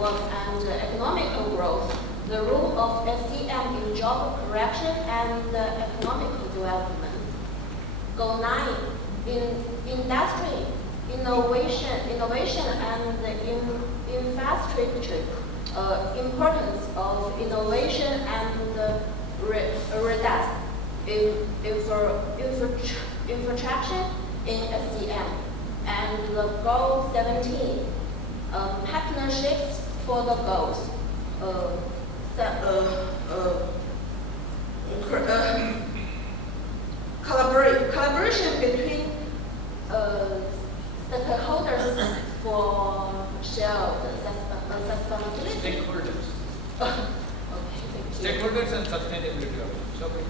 work and economical growth, the role of SCM in job creation and economic development. Goal 9, in industry, innovation and infrastructure, importance of innovation and reduce infrastructure in SCM. And the goal 17, partnerships for the goals. Collaboration between stakeholders for shared sustainability. Stakeholders. Okay, thank you. Stakeholders and sustainability. Okay.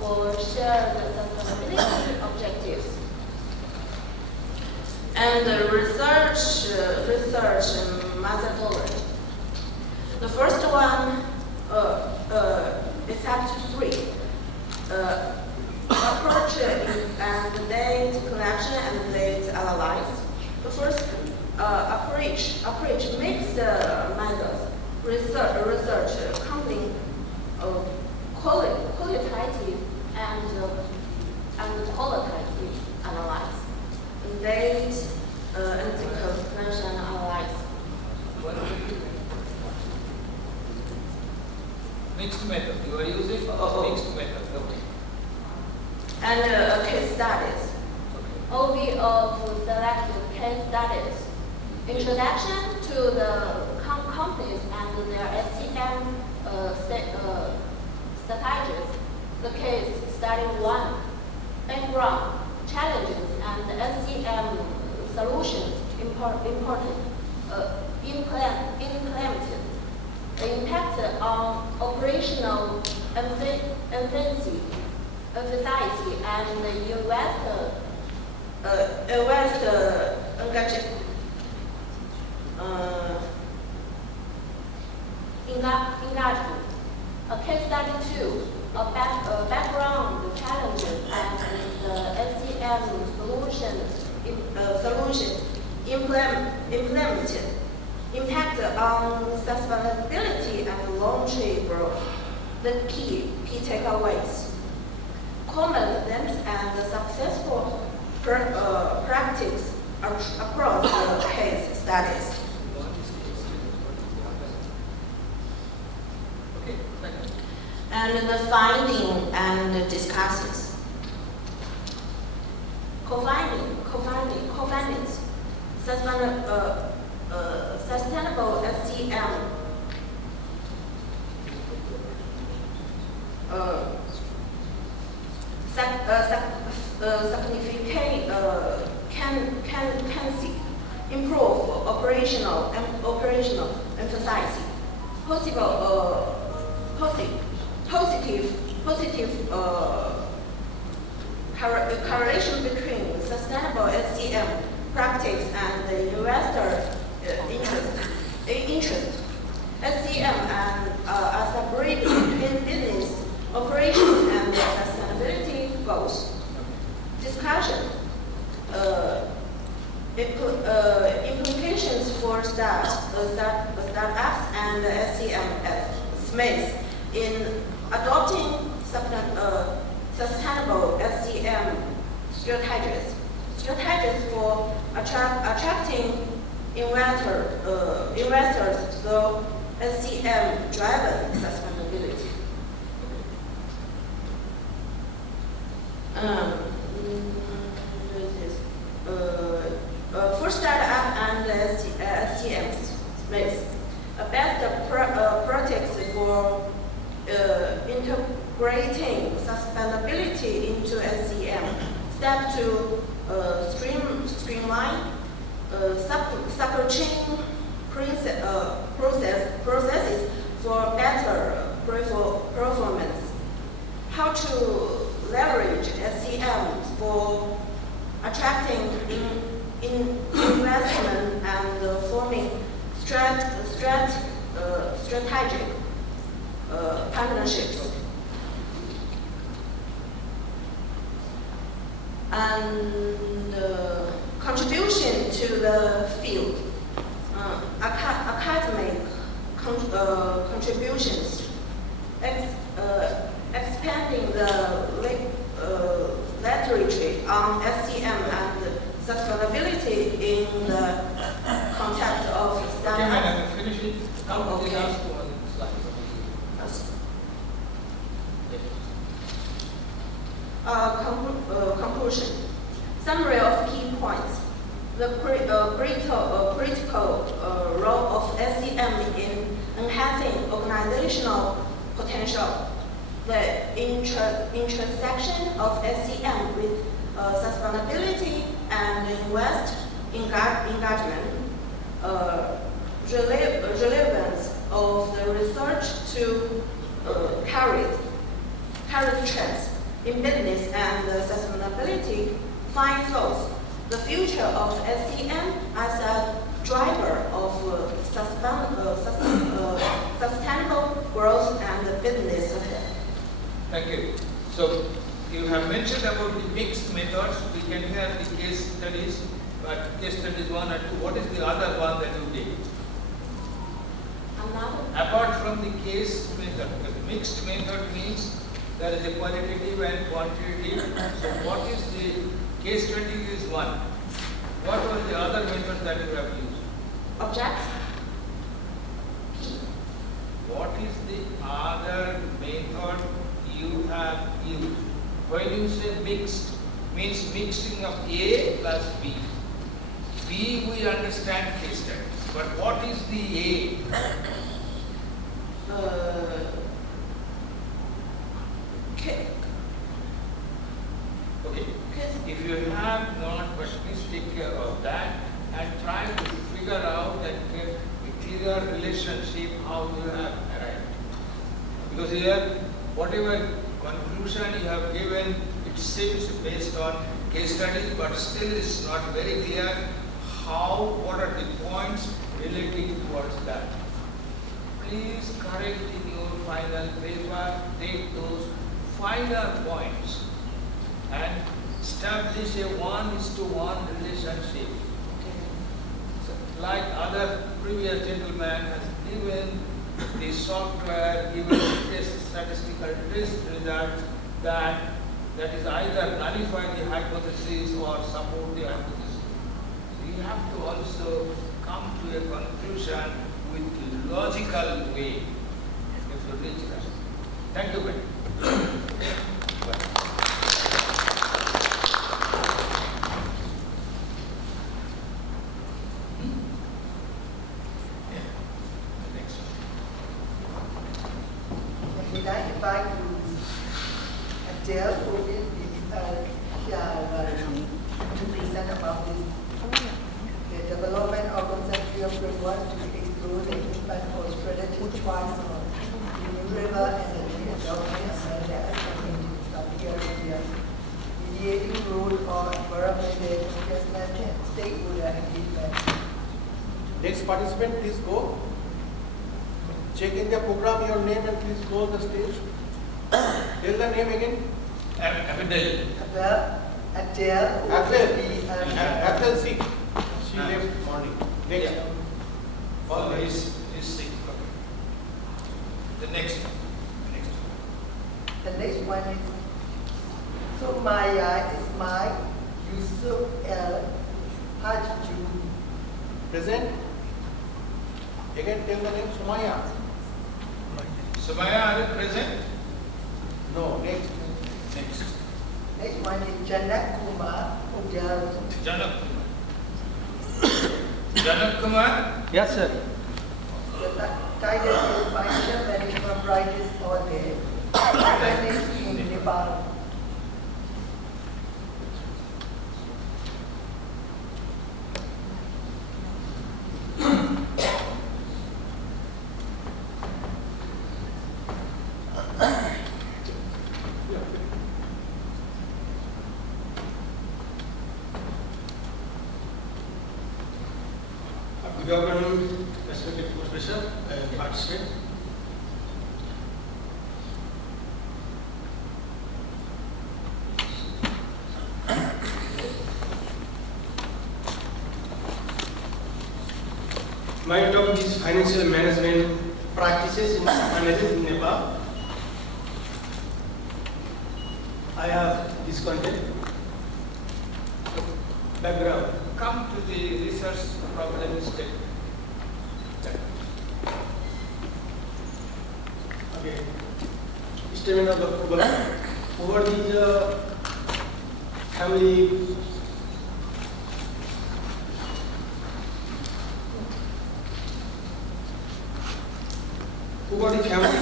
For shared sustainability objectives. And research methodology. The first one is up to 3. Approach and data collection and data analysis. The first approach makes the methods research coupling qualitative and qualitative analysis. Data and collection analysis. Mixed method. You are using mixed method. Okay. And case studies. OV of selected case studies. Introduction to the companies and their SCM strategies. The case study 1. Background, challenges, and SCM solutions important. Implemented. The impact on operational efficiency and investor engagement. A case study 2, background challenges and the SCM solution implemented. Impact on sustainability and long-term growth. The key takeaways. Common themes and successful practice across the case studies. And the finding and discussions. Co-findings. Sustainable SCM improve operational efficiency. Positive correlation between sustainable SCM practice and the investor interest. SCM and as a bridge between business operations and sustainability goals. Discussion. Implications for startups and SCM SMEs in adopting sustainable SCM strategies. Strategies for attracting investors through SCM-driven sustainability. For startup and SCM space, best practice for integrating sustainability into SCM. Step 2, streamline supply chain processes for better performance. How to leverage SCM for attracting investment and forming strategic partnerships. And contribution to the field. contributions, expanding the literature on SCM and sustainability in the context of Okay, startups. madam, finish it. Now, Okay. the last one slide. Conclusion. Summary of key points. The critical role of SCM in enhancing organizational potential. The intersection of SCM with sustainability and engagement. Relevance of the research to carry trends in business and sustainability. Find thoughts. The future of SCM as a driver of sustainable growth and business success. Thank you. So, you have mentioned about the mixed methods. We can hear the case studies, but case studies 1 and 2. What is the other one that you did? Apart from the case method, because mixed method means there is a qualitative and quantitative. So what is the case study is one. What was the other method that you have used? Objects. What is the other method you have used? When you say mixed, means mixing of A plus B. B we understand case studies, but what is the A? Okay, if you have not, but please take care of that and try to figure out and get a clear relationship how you have arrived. Because here, whatever conclusion you have given, it seems based on case studies, but still it's not very clear what are the points relating towards that. Please correct in your final paper, take those final points and establish a 1:1 relationship. So, like other previous gentleman has given the software, given the statistical test results that is either nullify the hypothesis or support the hypothesis. We have to also come to a conclusion with logical way if you reach that. Thank you very much. Would I invite Adele, who will be to present about this, the development of conceptual framework to explore the impact of strategic choice on the river and the development of Malaysia as communities of the area, mediating role of environmental investment and stakeholder engagement. Next participant, please go. Check in the program your name and please go on the stage. Tell the name again. Abdel. Adele, who will be Abdel C. She left morning. Next. Yeah. Oh, is sick. Okay. The next one. the next one is Sumaya Ismail Yusuf El Hajju. Present. Again, tell the name Sumaya. Sumaya, are you present? No, next. Next one is Janak Kumar Ujal. Janak Kumar. Janak Kumar? Yes, sir. The title is Financial Management Practice Audit, happening in Nepal. Good afternoon, respected professor and participants. My topic is financial management practices in analysis in Nepal. I have this content. Background. Come to the research problem statement. Okay. Statement of approval. Over the family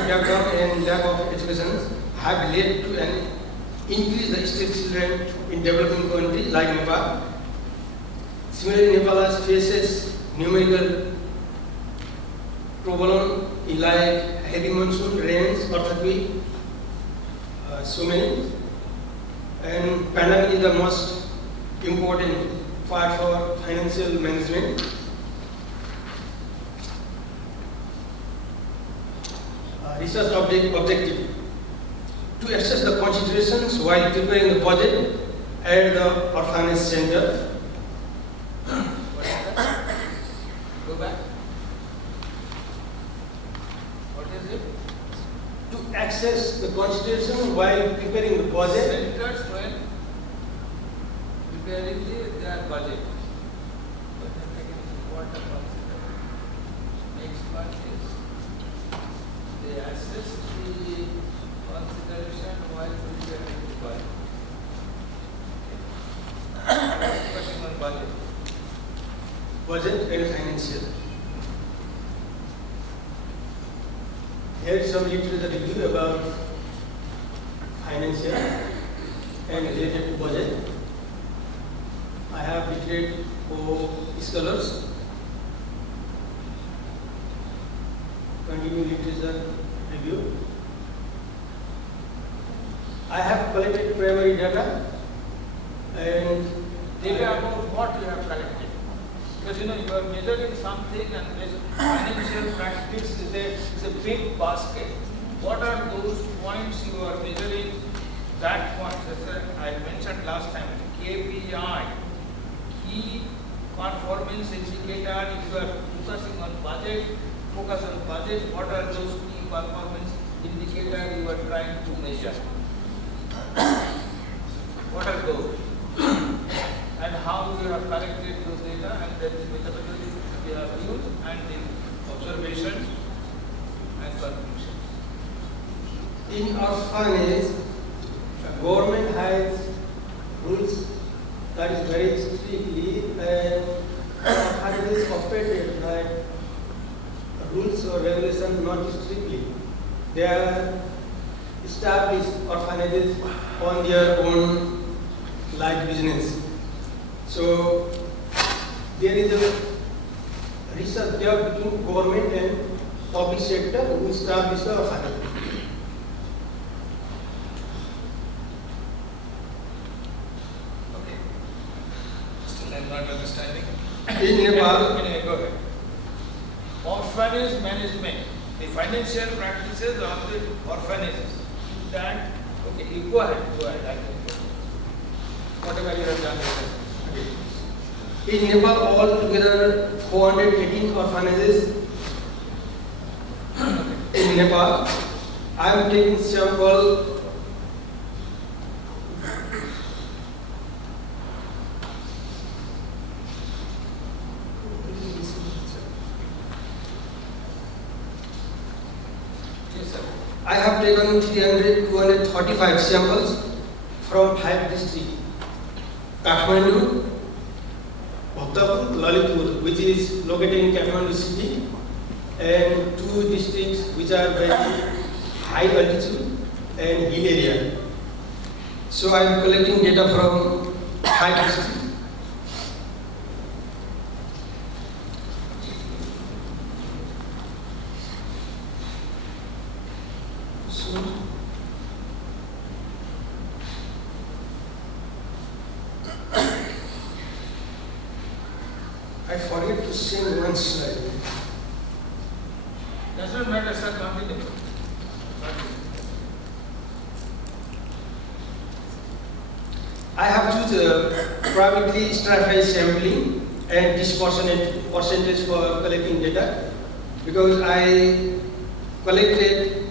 background and lack of education have led to an increase the state children in developing countries like Nepal. Similarly, Nepal faces numerical problem like heavy monsoon, rains, earthquake, so many. And pandemic is the most important part for financial management. Research objective. To assess the considerations while preparing the budget at the orphanage center. What is that? Go back. What is it? To access the consideration while preparing the budget. Centers when preparing their budget. But then again, what a consider. Next one is they assess the consideration while preparing the budget. Question on budget. Budget and financial. Here is some literature review about financial and related to budget. I have literate for scholars. Continue literature review. I have collected primary data and Data about what you have collected. Because you are measuring something and financial practice is a big basket. What are those points you are measuring? That point, as I mentioned last time, KPI, key performance indicator. If you are focusing on budget, focus on budget. What are those key performance indicators you are trying to measure? What are those? And how you have collected those data, and then the methodology we have used, and the observations and conclusions. in orphanage, the government has rules that is very strictly, and orphanages operated like rules or regulations not strictly. They are established orphanages on their own like business. So there is a research gap between government and public sector who establish the orphanage. Okay. Still I'm not understanding. In Nepal, Go ahead. Orphanage management, the financial practices of the orphanages. That, okay, you go ahead. I can go. Whatever you have done. in Nepal altogether 418 orphanages. In Nepal, I am taking sample Yes, sir. I have taken 235 samples from 5 districts. Kathmandu, Bhaktapur, Lalitpur, which is located in Kathmandu city, and 2 districts which are very high altitude and hill area. So I am collecting data from 5 districts. So, I forget to send one slide. Does not matter, sir. Continue. I have used privately stratified sampling and this percentage for collecting data because I collected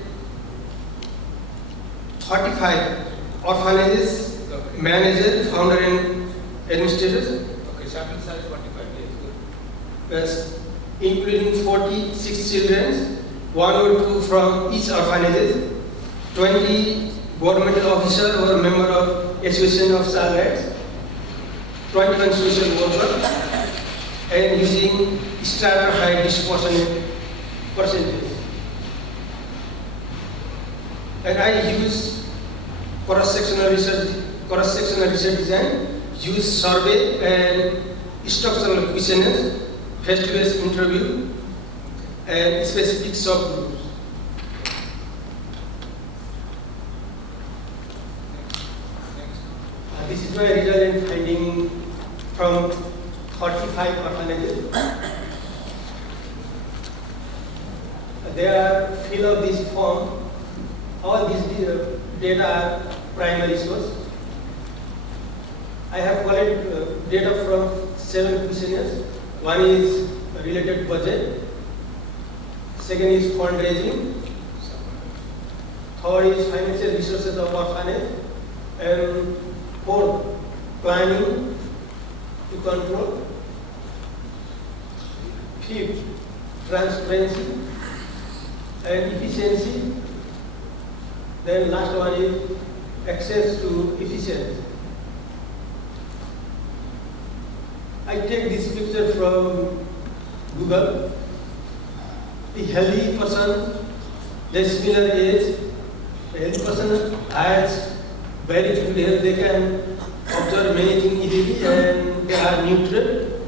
35 orphanages, managers, founder and administrators, Okay, sample size 45 days. Good. yes, including 46 children, 1 or 2 from each orphanages, 20 governmental officer or member of Association of Child Rights, 21 social workers, and using stratified disproportionate percentage. And I use cross-sectional research design, use survey and structural questionnaires, face-to-face interview, and specific subgroups. This is my result and finding from 45 orphanages. They are fill up this form. All these data are primary source. I have collected data from 7 questionnaires. One is related budget. Second is fundraising. Third is financial resources of orphanage. And fourth, planning to control. Fifth, transparency and efficiency. Then last one is access to efficiency. I take this picture from Google. The healthy person, the similar age, the healthy person has very good health. They can observe many things easily and they are neutral.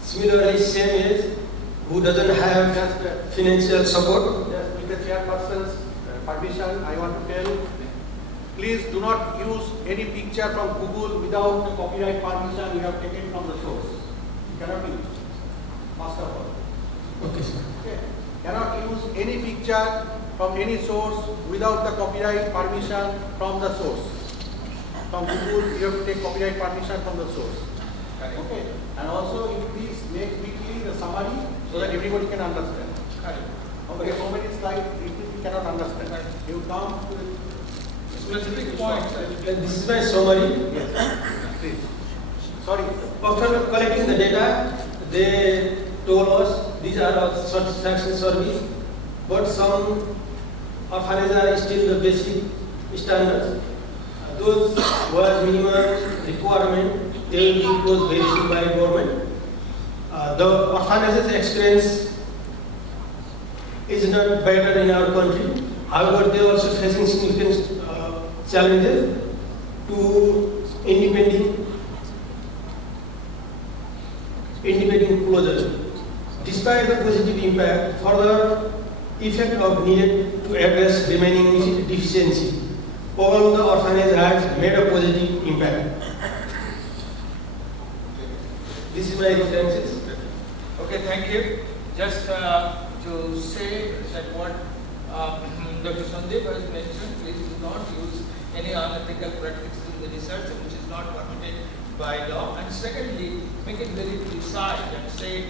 Similarly, same age, who doesn't have financial support. Yes, with the chairperson's permission, I want to tell, please do not use any picture from Google without the copyright permission you have taken from the source. You cannot use. First of all. Okay, sir. Okay. Cannot use any picture from any source without the copyright permission from the source. From Google, you have to take copyright permission from the source. Okay. And also, you please make quickly the summary so that everybody can understand. Okay, so many slides, we cannot understand. You come to the Specific points. This is my summary. yes. Please. Sorry. After collecting the data, they told us these are our satisfaction surveys, but some orphanages are still the basic standards. Those was minimum requirement, they will be closed very soon by government. The orphanages experience is not better in our country. However, they are also facing significant challenges to independent closure. Despite the positive impact, further effect of needed to address remaining deficiency. All the orphanages have made a positive impact. This is my references. Okay, thank you. Just to say that what Dr. Sandeep has mentioned, please do not use any unethical practices in the research which is not permitted by law. And secondly, make it very precise and say,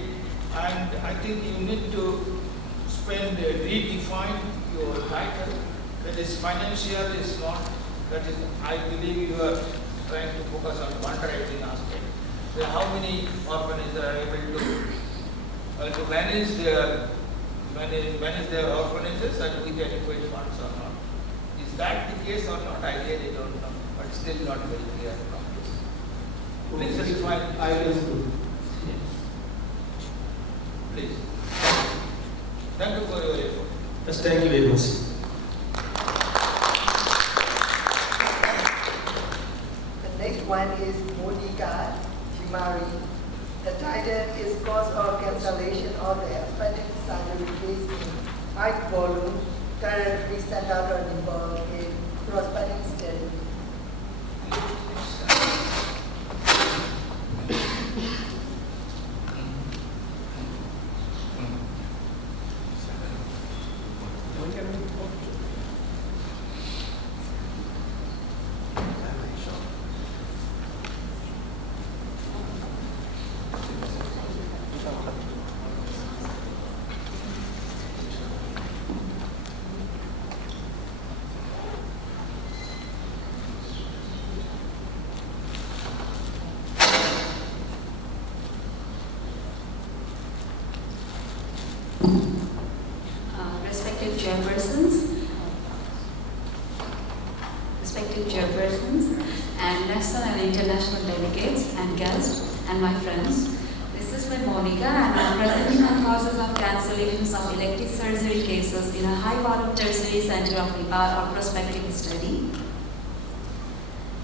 and I think you need to redefine your title. That is financial is not, that is, I believe you are trying to focus on fundraising aspect. So how many orphanages are able to manage their orphanages and with adequate funds or not? Is that the case or not? I really don't know, but still not very clear from this. Please define. I will do. Please. Thank you for your effort. Yes, thank you very much. The next one is Monica Timari. The title is Cause of Cancellation of the Aesthetic Surgery Case in Art Volume, currently centered on involved in cross-cutting study. chairpersons, and national and international delegates and guests, and my friends. This is my Monica, and I'm presenting on causes of cancellations of elective surgery cases in a high-volume tertiary center of Nepal or prospective study.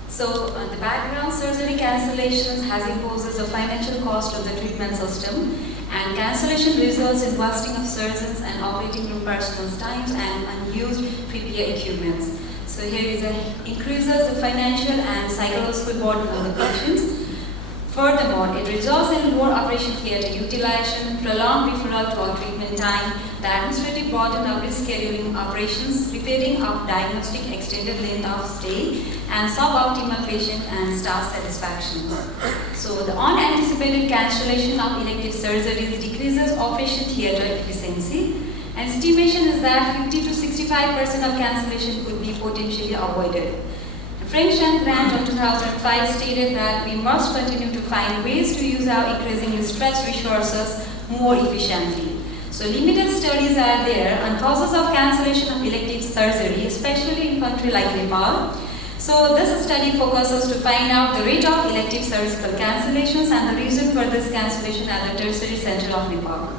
So, the background, surgery cancellations has imposes a financial cost of the treatment system, and cancellation results in wasting of surgeons and operating room personnel's times and unused PPE equipment. So here is increases the financial and psychological burden on the patients. Furthermore, it results in lower operation theatre utilization, prolonged referral to our treatment time, the administrative burden of rescheduling operations, repeating of diagnostic extended length of stay, and suboptimal patient and staff satisfaction. So the unanticipated cancellation of elective surgeries decreases operation theatre efficiency, and estimation is that 50 to 65% of cancellation could be potentially avoided. French and Grant of 2005 stated that we must continue to find ways to use our increasingly stretched resources more efficiently. So limited studies are there on causes of cancellation of elective surgery, especially in countries like Nepal. So this study focuses to find out the rate of elective surgical cancellations and the reason for this cancellation at the tertiary center of Nepal.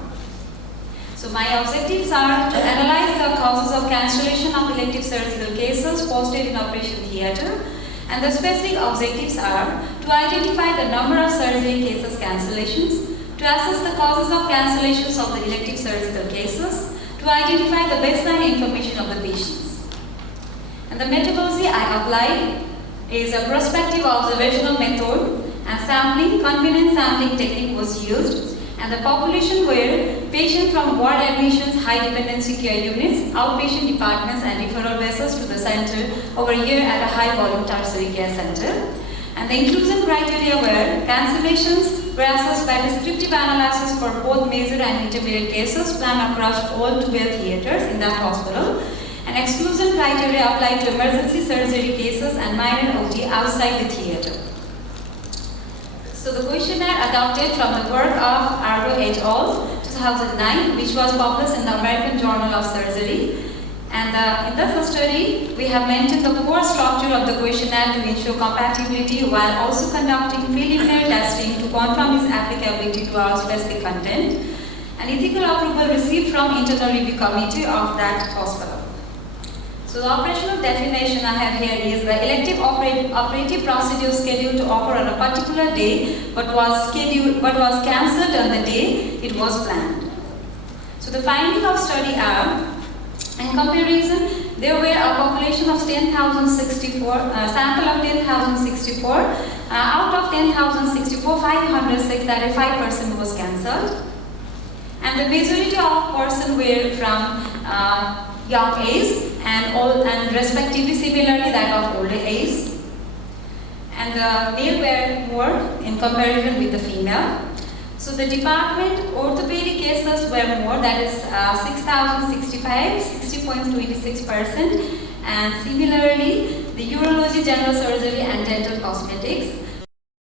So my objectives are to analyze the causes of cancellation of elective surgical cases posted in operation theatre, and the specific objectives are to identify the number of surgery cases cancellations, to assess the causes of cancellations of the elective surgical cases, to identify the baseline information of the patients. And the methodology I applied is a prospective observational method, and sampling, convenient sampling technique was used. And the population were patients from ward admissions, high dependency care units, outpatient departments, and referral basis to the center over a year at a high volume tertiary care center. And the inclusion criteria were cancellations were assessed by descriptive analysis for both major and intermediate cases planned across all 12 theatres in that hospital. And exclusion criteria applied to emergency surgery cases and minor OT outside the theatre. So the questionnaire adopted from the work of Argo et al. 2009, which was published in the American Journal of Surgery. And in this study, we have maintained the core structure of the questionnaire to ensure compatibility while also conducting preliminary testing to confirm its applicability to our specific content. An ethical approval received from internal review committee of that hospital. So the operational definition I have here is the elective operative procedure scheduled to occur on a particular day but was cancelled on the day it was planned. So the finding of study are, in comparison, there were a population of 10,064, sample of 10,064, out of 10,064, 506, that is 5% was cancelled. And the majority of persons were from young age, and respectively similarly that of older age. And the male were more in comparison with the female. So the department orthopedic cases were more, that is 6,065, 60.26%, and similarly the urology, general surgery and dental cosmetics